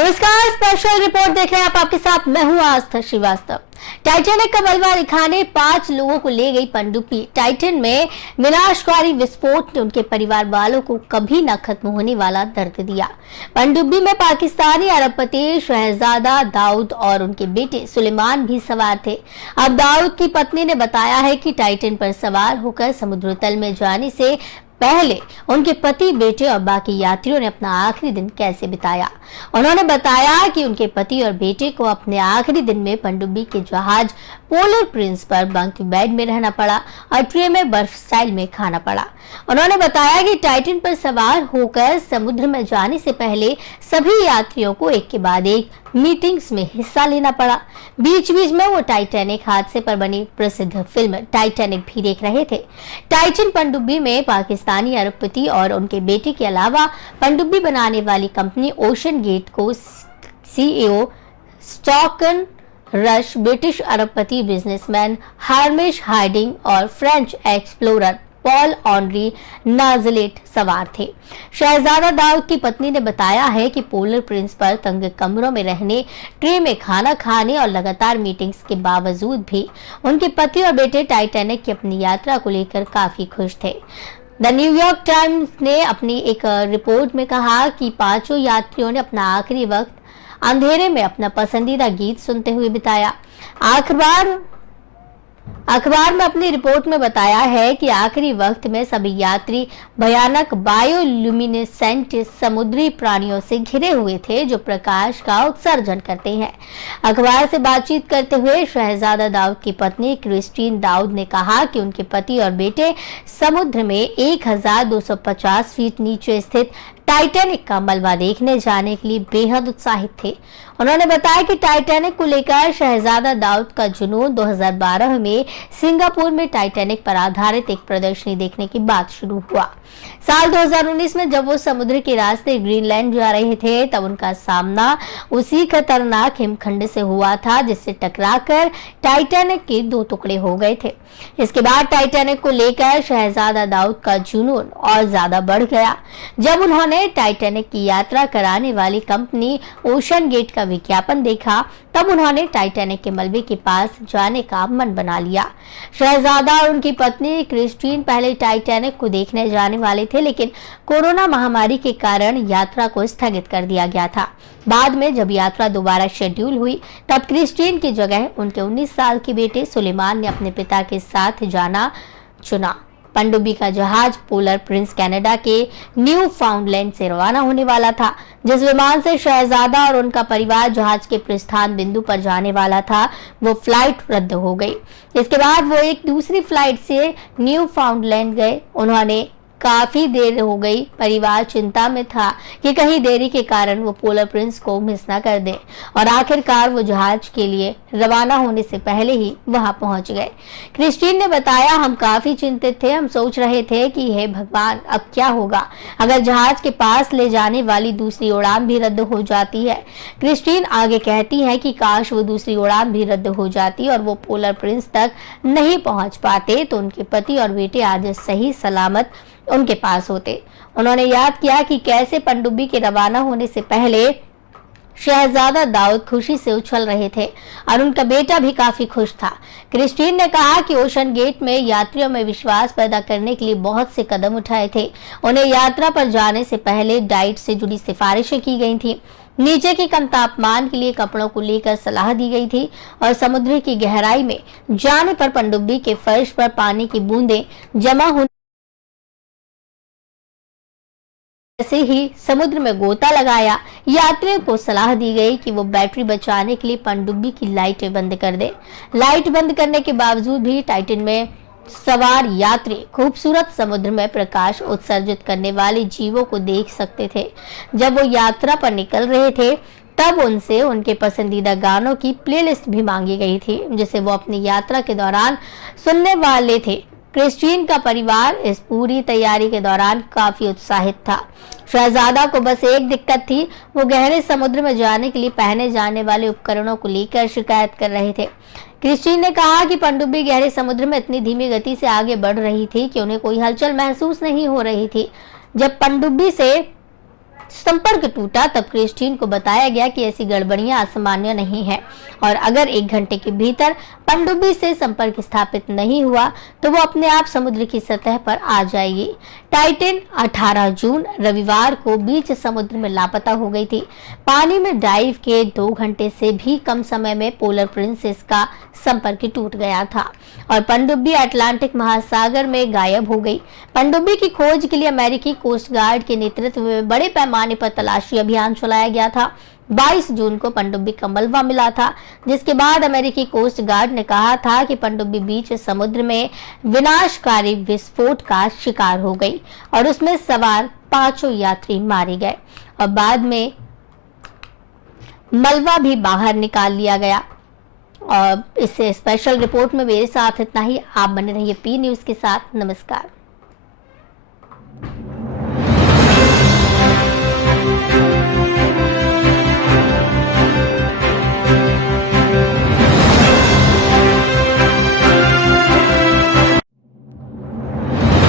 नमस्कार, special report देख रहे हैं आप। आपके साथ मैं हूं आस्था श्रीवास्तव। टाइटैनिक का मलबा दिखाने 5 लोगों को ले गई पनडुब्बी। टाइटन में विनाशकारी विस्फोट ने उनके परिवार वालों को कभी न खत्म होने वाला दर्द दिया। पनडुब्बी में पाकिस्तानी अरबपति शहजादा दाऊद और उनके बेटे सुलेमान भी सवार थे। अब दाऊद की पत्नी ने बताया है कि टाइटन पर सवार होकर समुद्र तल में जाने से पहले उनके पति, बेटे और बाकी यात्रियों ने अपना आखिरी दिन कैसे बिताया। उन्होंने बताया कि उनके पति और बेटे को अपने आखिरी दिन में पनडुब्बी के जहाज पोलर प्रिंस पर बंक बेड में रहना पड़ा और ट्रे में बर्फ स्टाइल में खाना पड़ा। उन्होंने बताया कि टाइटन पर सवार होकर समुद्र में जाने से पहले सभी यात्रियों को एक के बाद एक मीटिंग्स में हिस्सा लेना पड़ा। बीच बीच में वो टाइटैनिक हादसे पर बनी प्रसिद्ध फिल्म टाइटैनिक भी देख रहे थे। टाइटन पनडुब्बी में पाकिस्तानी अरबपति और उनके बेटे के अलावा पनडुब्बी बनाने वाली कंपनी ओशन गेट को सीईओ स्टॉकन रश, ब्रिटिश अरबपति बिजनेसमैन हार्मिश हार्डिंग और फ्रेंच एक्सप्लोरर पॉल ऑनरी नाजलेट सवार थे। शहजादा दाऊद की पत्नी ने बताया है कि पोलर प्रिंस पर तंग कमरों में रहने, ट्रे में खाना खाने और लगातार मीटिंग्स के बावजूद भी उनके पति और बेटे टाइटैनिक की अपनी यात्रा को लेकर काफी खुश थे। द न्यूयॉर्क टाइम्स ने अपनी एक रिपोर्ट में कहा कि 5 यात्रियों ने अपना आखिरी वक्त अंधेरे में अपना पसंदीदा गीत सुनते हुए बिताया। अखबार में अपनी रिपोर्ट में बताया है कि आखिरी वक्त में सभी यात्री भयानक बायोल्यूमिनेसेंट समुद्री प्राणियों से घिरे हुए थे जो प्रकाश का उत्सर्जन करते हैं। अखबार से बातचीत करते हुए शहजादा दाऊद की पत्नी क्रिस्टीन दाऊद ने कहा कि उनके पति और बेटे समुद्र में 1250 फीट नीचे स्थित टाइटैनिक का मलबा देखने जाने के लिए बेहद उत्साहित थे। उन्होंने बताया कि टाइटैनिक को लेकर शहजादा दाऊद का जुनून 2012 में सिंगापुर में टाइटैनिक पर आधारित एक प्रदर्शनी देखने की बात शुरू हुआ। साल 2019 में जब वो समुद्र के रास्ते ग्रीनलैंड जा रहे थे तब उनका सामना उसी खतरनाक हिमखंड से हुआ था जिससे टकराकर टाइटैनिक के 2 टुकड़े हो गए थे। इसके बाद टाइटैनिक को लेकर शहजादा दाऊद का जुनून और ज्यादा बढ़ गया। जब उन्होंने टाइटैनिक की यात्रा कराने वाली कंपनी ओशन गेट का विज्ञापन देखा तब उन्होंने टाइटैनिक के मलबे के पास जाने का मन बना लिया। शहजादा और उनकी पत्नी क्रिस्टीन पहले टाइटैनिक को देखने जाने वाले थे, लेकिन कोरोना महामारी के कारण यात्रा को स्थगित कर दिया गया था। बाद में जब यात्रा दोबारा शेड्यूल हुई तब क्रिस्टीन की जगह उनके 19 साल के बेटे सुलेमान ने अपने पिता के साथ जाना चुना। पनडुब्बी का जहाज पोलर प्रिंस कनाडा के न्यू फाउंडलैंड से रवाना होने वाला था। जिस विमान से शहजादा और उनका परिवार जहाज के प्रस्थान बिंदु पर जाने वाला था वो फ्लाइट रद्द हो गई। इसके बाद वो एक दूसरी फ्लाइट से न्यू फाउंडलैंड गए। उन्होंने काफी देर हो गई। परिवार चिंता में था कि कहीं देरी के कारण वो पोलर प्रिंस को मिस ना कर दें और आखिरकार वो जहाज के लिए रवाना होने से पहले ही वहां पहुंच गए। क्रिस्टीन ने बताया, हम काफी चिंतित थे। हम सोच रहे थे कि हे भगवान, अब क्या होगा अगर जहाज के पास ले जाने वाली दूसरी उड़ान भी रद्द हो जाती है। क्रिस्टीन आगे कहती है कि काश वो दूसरी उड़ान भी रद्द हो जाती और वो पोलर प्रिंस तक नहीं पहुंच पाते तो उनके पति और बेटे आज सही सलामत उनके पास होते। उन्होंने याद किया कि कैसे पनडुब्बी के रवाना होने से पहले शहजादा दाऊद खुशी से उछल रहे थे और उनका बेटा भी काफी खुश था। क्रिस्टीन ने कहा कि ओशन गेट में यात्रियों में विश्वास पैदा करने के लिए बहुत से कदम उठाए थे। उन्हें यात्रा पर जाने से पहले डाइट से जुड़ी सिफारिशें की गई थी। नीचे के कम तापमान के लिए कपड़ों को लेकर सलाह दी गई थी और समुद्र की गहराई में जाने पर पनडुब्बी के फर्श पर पानी की बूंदें जमा होने ऐसे ही समुद्र में गोता लगाया। यात्रियों को सलाह दी गई कि वो बैटरी बचाने के लिए पनडुब्बी की लाइटें बंद कर दें। लाइट बंद करने के बावजूद भी टाइटन में सवार यात्री खूबसूरत समुद्र में प्रकाश उत्सर्जित करने वाले जीवों को देख सकते थे। जब वो यात्रा पर निकल रहे थे तब उनसे उनके पसंदीदा गानों की प्लेलिस्ट भी मांगी गई थी जिसे वो अपनी यात्रा के दौरान सुनने वाले थे। क्रिस्टीन का परिवार इस पूरी तैयारी के दौरान काफी उत्साहित था। शहजादा को बस एक दिक्कत थी, वो गहरे समुद्र में जाने के लिए पहने जाने वाले उपकरणों को लेकर शिकायत कर रहे थे। क्रिस्टीन ने कहा कि पनडुब्बी गहरे समुद्र में इतनी धीमी गति से आगे बढ़ रही थी कि उन्हें कोई हलचल महसूस नहीं हो रही थी। जब पनडुब्बी से संपर्क टूटा तब क्रिस्टीन को बताया गया कि ऐसी गड़बड़ियां असामान्य नहीं है और अगर 1 घंटे के भीतर पनडुब्बी से संपर्क स्थापित नहीं हुआ तो वो अपने आप समुद्र की सतह पर आ जाएगी। टाइटन 18 जून रविवार को बीच समुद्र में लापता हो गई थी। पानी में डाइव के 2 घंटे से भी कम समय में पोलर प्रिंसेस का संपर्क टूट गया था और पनडुब्बी अटलांटिक महासागर में गायब हो गई। पनडुब्बी की खोज के लिए अमेरिकी कोस्ट गार्ड के नेतृत्व में बड़े पैमाने पर तलाशी अभियान चलाया गया था। 22 जून को पनडुब्बी का मलबा मिला था, जिसके बाद अमेरिकी कोस्ट गार्ड ने कहा था कि पनडुब्बी बीच समुद्र में विनाशकारी विस्फोट का शिकार हो गई और उसमें सवार 5 यात्री मारे गए और बाद में मलबा भी बाहर निकाल लिया गया। और इस स्पेशल रिपोर्ट में मेरे साथ इतना ही। आप बने रहिए पी न्यूज़ के साथ। नमस्कार।